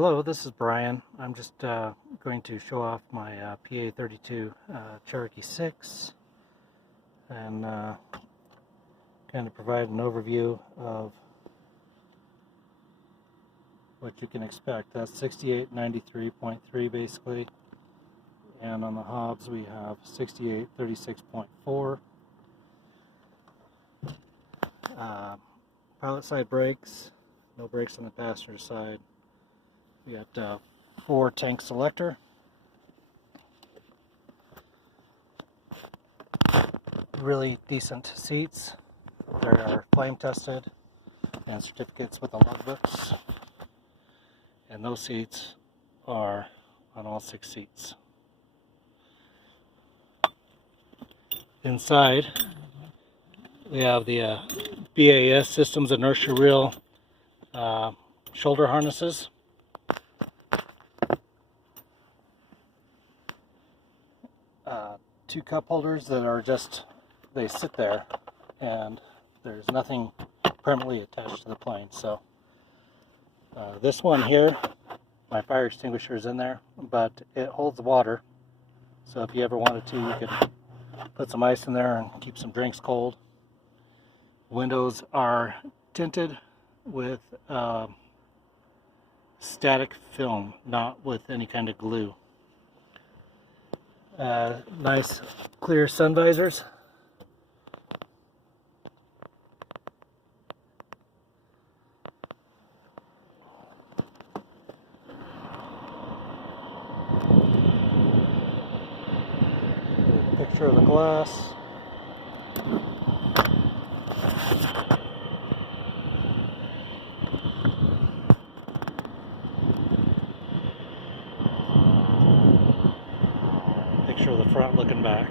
Hello, this is Brian. I'm just going to show off my PA32 Cherokee 6 and kind of provide an overview of what you can expect. That's 6893.3 basically, and on the hobs we have 6836.4. Pilot side brakes, no brakes on the passenger side. We got 4 tank selector, really decent seats. They are flame tested and certificates with the logbooks, and those seats are on all 6 seats. Inside we have the BAS Systems inertia reel shoulder harnesses. 2 cup holders that are just, they sit there and there's nothing permanently attached to the plane. So this one here, my fire extinguisher is in there, but it holds water. So if you ever wanted to, you could put some ice in there and keep some drinks cold. Windows are tinted with static film, not with any kind of glue. Nice clear sun visors. Picture of the glass. Picture of the front looking back.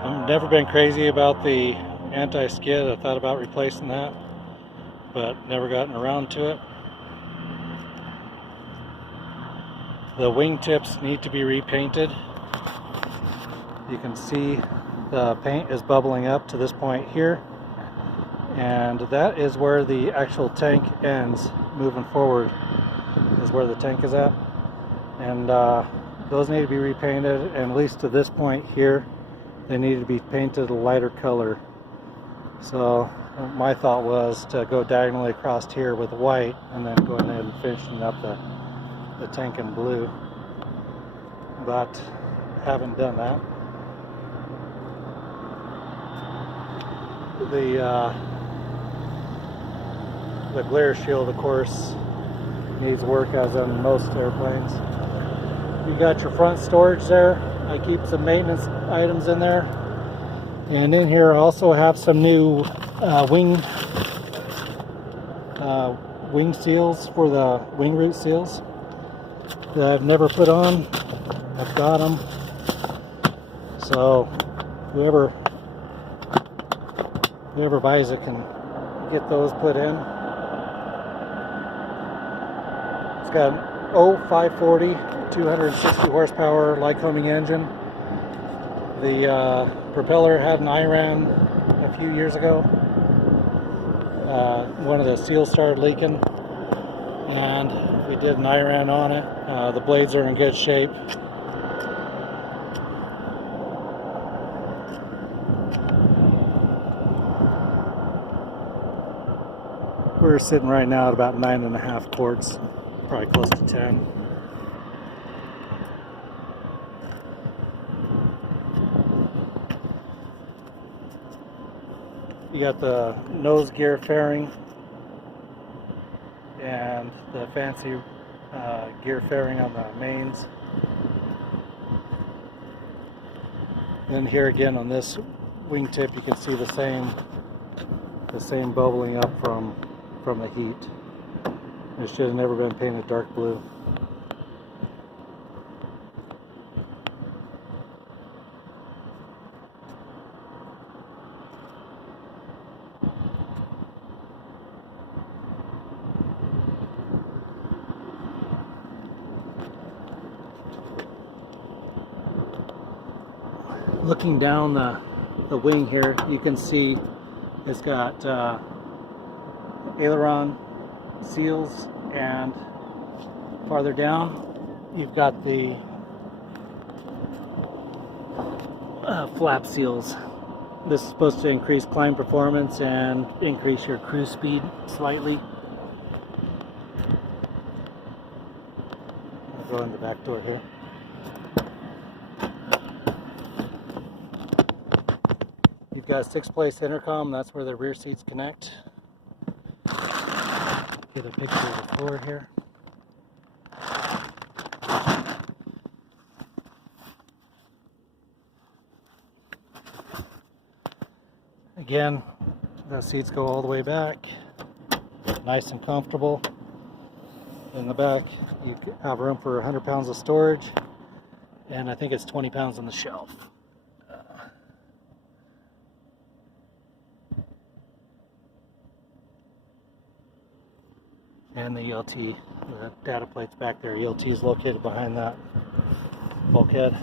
I've never been crazy about the anti-skid. I thought about replacing that, but never gotten around to it. The wingtips need to be repainted. You can see the paint is bubbling up to this point here, and that is where the actual tank ends. Moving forward is where the tank is at, and those need to be repainted, and at least to this point here they need to be painted a lighter color. So my thought was to go diagonally across here with white and then go ahead and finishing up the tank in blue, but haven't done that. The glare shield, of course, needs work, as in most airplanes. You got your front storage there. I keep some maintenance items in there, and in here I also have some new wing seals for the wing root seals that I've never put on. I've got them, so whoever buys it can get those put in. It's got an 0540 260 horsepower Lycoming engine. The propeller had an Iran a few years ago. One of the seals started leaking, and we did an Iran on it. The blades are in good shape. We're sitting right now at about 9.5 quarts, probably close to 10. You got the nose gear fairing and the fancy gear fairing on the mains. Then here again on this wingtip, you can see the same bubbling up from the heat. It should have never been painted dark blue. Looking down the the wing here, you can see it's got aileron seals, and farther down you've got the flap seals. This is supposed to increase climb performance and increase your cruise speed slightly. I'll go in the back door here. You've got a 6-place intercom, that's where the rear seats connect. Get a picture of the floor here. Again, the seats go all the way back, nice and comfortable. In the back, you have room for 100 pounds of storage, and I think it's 20 pounds on the shelf. And the ELT, the data plate's back there. ELT is located behind that bulkhead.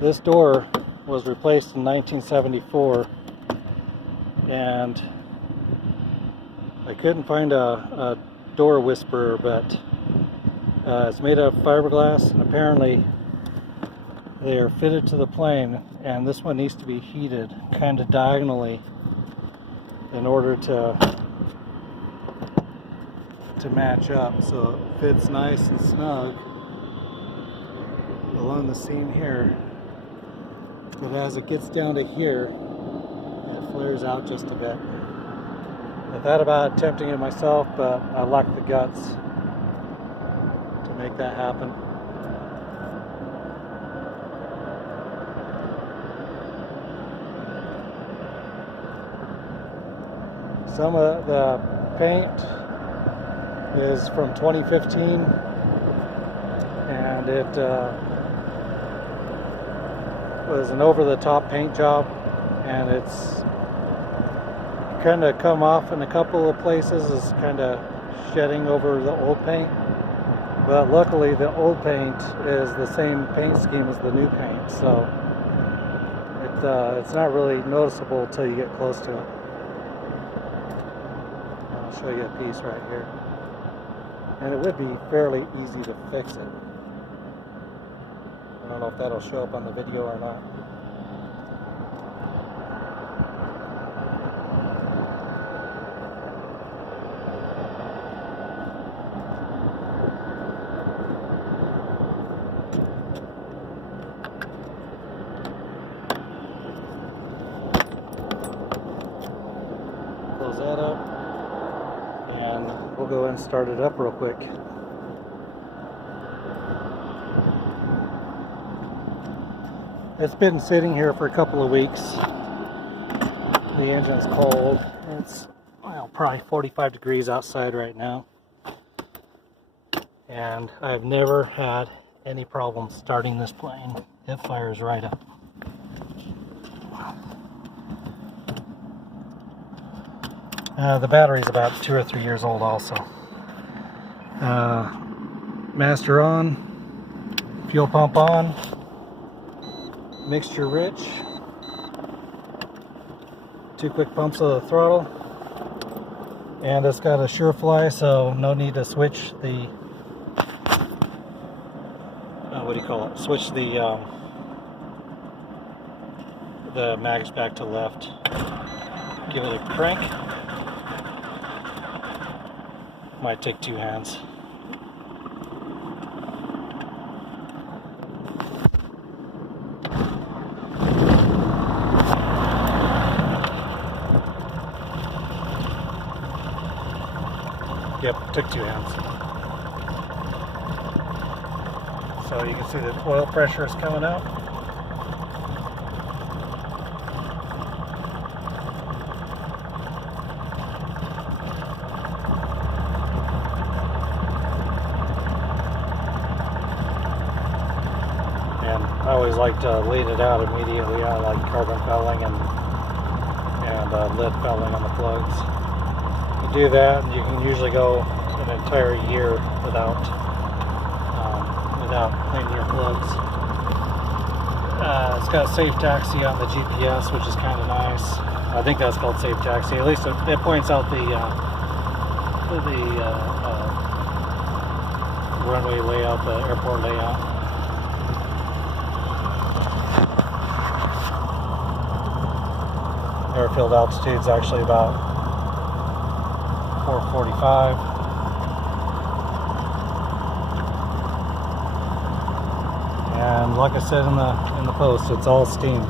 This door was replaced in 1974, and I couldn't find a door whisperer, but it's made of fiberglass, and apparently they are fitted to the plane, and this one needs to be heated kind of diagonally in order to match up, so it fits nice and snug along the seam here. But as it gets down to here, it flares out just a bit. I thought about attempting it myself, but I lacked the guts to make that happen. Some of the paint is from 2015, and it was an over-the-top paint job, and it's kind of come off in a couple of places. It's kind of shedding over the old paint, but luckily the old paint is the same paint scheme as the new paint, so it's not really noticeable until you get close to it. I'll show you a piece right here, and it would be fairly easy to fix it. I don't know if that'll show up on the video or not. Close that up, and we'll go ahead and start it up real quick. It's been sitting here for a couple of weeks. The engine's cold. It's probably 45 degrees outside right now. And I've never had any problems starting this plane. It fires right up. The battery's about 2 or 3 years old also. Master on, fuel pump on. Mixture rich. 2 quick pumps of the throttle, and it's got a SureFly, so no need to switch the switch the mags back to left. Give it a crank. Might take 2 hands. Yep, took 2 hands. So you can see the oil pressure is coming out. And I always like to lead it out immediately. I like carbon fouling and lead fouling on the plugs. Do that, and you can usually go an entire year without cleaning your plugs. It's got safe taxi on the GPS, which is kind of nice. I think that's called safe taxi. At least it points out the runway layout, the airport layout. Airfield altitude is actually about 445. And like I said in the post, it's all steam.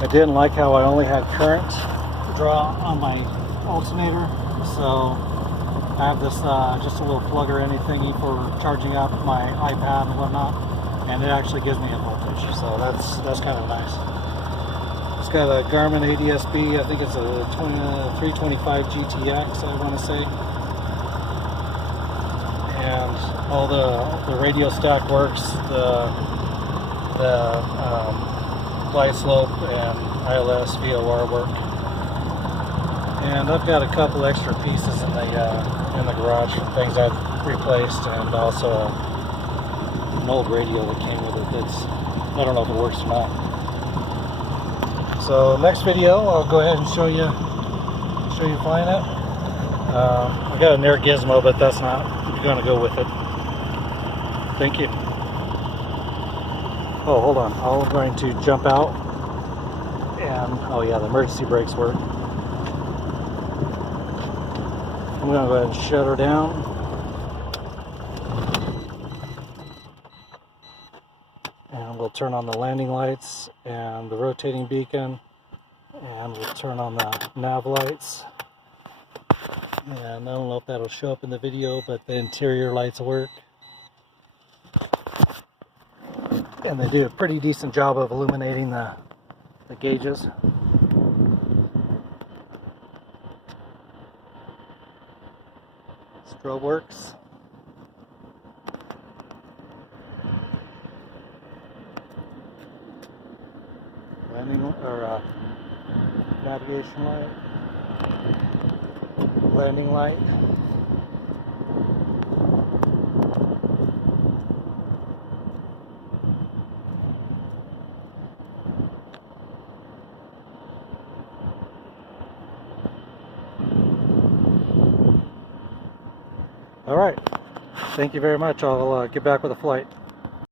I didn't like how I only had current to draw on my alternator, so I have this just a little plug or anything for charging up my iPad and whatnot, and it actually gives me a voltage, so that's kind of nice. It's got a Garmin ADS-B, I think it's a 325 GTX, I want to say, and all the radio stack works, the flight slope and ILS VOR work. And I've got a couple extra pieces in the garage for things I've replaced, and also an old radio that came with it. I don't know if it works or not. So next video, I'll go ahead and show you flying it. I got an air gizmo, but that's not going to go with it. Thank you. Oh, hold on. I'm going to jump out, and oh yeah, the emergency brakes work. I'm going to go ahead and shut her down. And we'll turn on the landing lights and the rotating beacon, and we'll turn on the nav lights. And I don't know if that'll show up in the video, but the interior lights work. And they do a pretty decent job of illuminating the gauges. Strobe works. Landing or navigation light. Landing light. All right. Thank you very much. I'll get back with a flight.